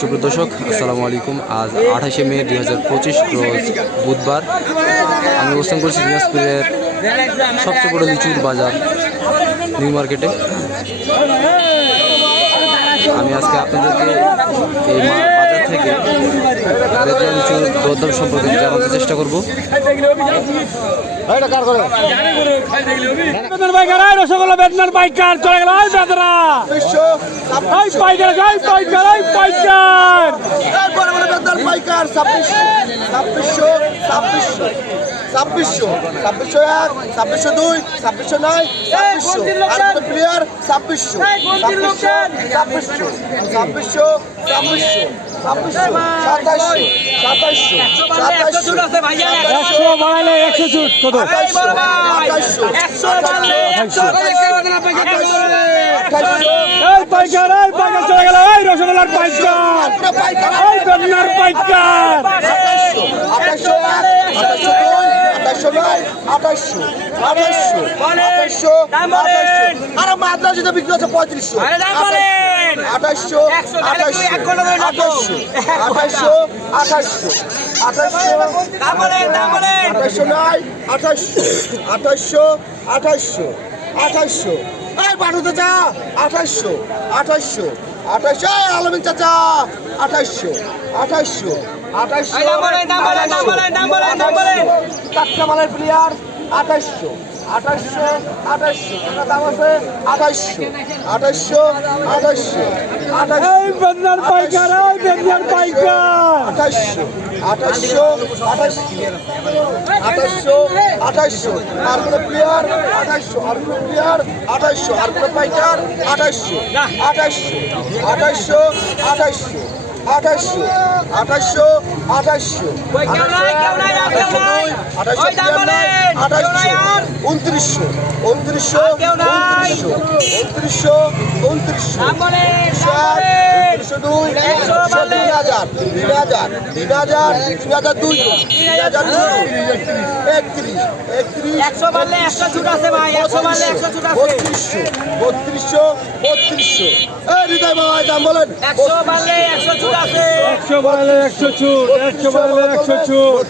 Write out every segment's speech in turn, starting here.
সুপ্রিয় দর্শক, আসসালামু আলাইকুম। আজ আঠাশে মে দুই হাজার পঁচিশ, রোজ বুধবার। আমি অবস্থান করছি দিনাজপুরের সবচেয়ে বড় লিচুর বাজার, নিউ মার্কেটে। আমি আজকে আপনাদেরকে এই বাজার থেকে লিচুর দরদাম সম্পর্কে জানাতে চেষ্টা করব। রসগোল্লা বেতনার পাইকার চলে গেল আয় বেতরা আই পাইকার আই পাইকার আই পাইকার পাইকার ছাব্বিশশো ছাব্বিশশো ছাব্বিশশো ছাব্বিশশো ছাব্বিশশো এক ছাব্বিশশো দুই ছাব্বিশশো নয় ছাব্বিশশো আর প্লেয়ার ছাব্বিশশো ছাব্বিশশো ছাব্বিশশো ছাব্বিশশো ছাব্বিশশো একশো বাড়াইলে একশো চুট কত? এই পাইকার এই পাইকার চলে গেল এই রসগোল্লার পাইকার। পাইকার এই বেতনার পাইকার আঠাশশো আঠাশশো এক আঠাশশো দুই আঠাশশো নয় আঠাশশো আঠাশশো আরে বিক্রি হচ্ছে পঁয়ত্রিশশো। আঠাশশো আঠাশশো আঠাশশো আঠাশশো আঠাশশো আঠাশশো নয় আঠাশশো আঠাশশো আঠাশশো আঠাশশো এই বাটুতে চা আঠাশশো আঠাশশো আঠাশশো আলমিন চাচা আঠাশশো আঠাশশো আঠাশশো টাটকা মালের প্লেয়ার আঠাশশো আঠাশশো আঠাশশো এটা দাম আছে আঠাশশো আঠাশশো আঠাশশো এই পাইকার আঠাশশো আঠাশশো আঠাশশো আঠাশশো আর কোনো প্লেয়ার আঠাশশো আর কোনো প্লেয়ার আঠাশশো আর কোনো পাইকার? আঠাশশো আঠাশশো আঠাশশো আঠাশশো আঠাশশো আঠাশশো আঠাশশো উনত্রিশশো উনত্রিশশো উনত্রিশশো উনত্রিশশো উনত্রিশশো। উনত্রিশশো দুই তিন হাজার তিন হাজার তিন হাজার তিন হাজার দুই তিন হাজার একত্রিশ একত্রিশ। একশো বাড়লে একশো ছুট আছে ভাই, একশো বাড়লে একশো ছুট আছে। বত্রিশশো বত্রিশশো বত্রিশশো। এই হৃদয় বাবা দাম বলেন। একশো বাড়লে একশো একশো বাড়াইলে একশো চুট একশো বাড়াইলে একশো চুট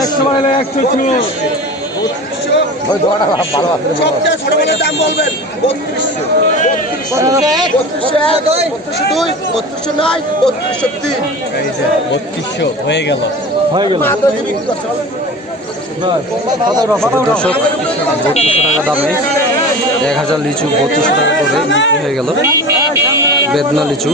একশো বাড়াইলে একশো চুট সবচেয়ে ছোট বলে দাম বলবেন বত্রিশশো বত্রিশশো এক বত্রিশশো দুই বত্রিশশো নয় বত্রিশশো তিন বত্রিশশো হয়ে গেল। হয়ে গেল দর্শক বত্রিশশো টাকা দামে। এক হাজার লিচু বত্রিশশো টাকা করে বিক্রি হয়ে গেল। বেদনা লিচু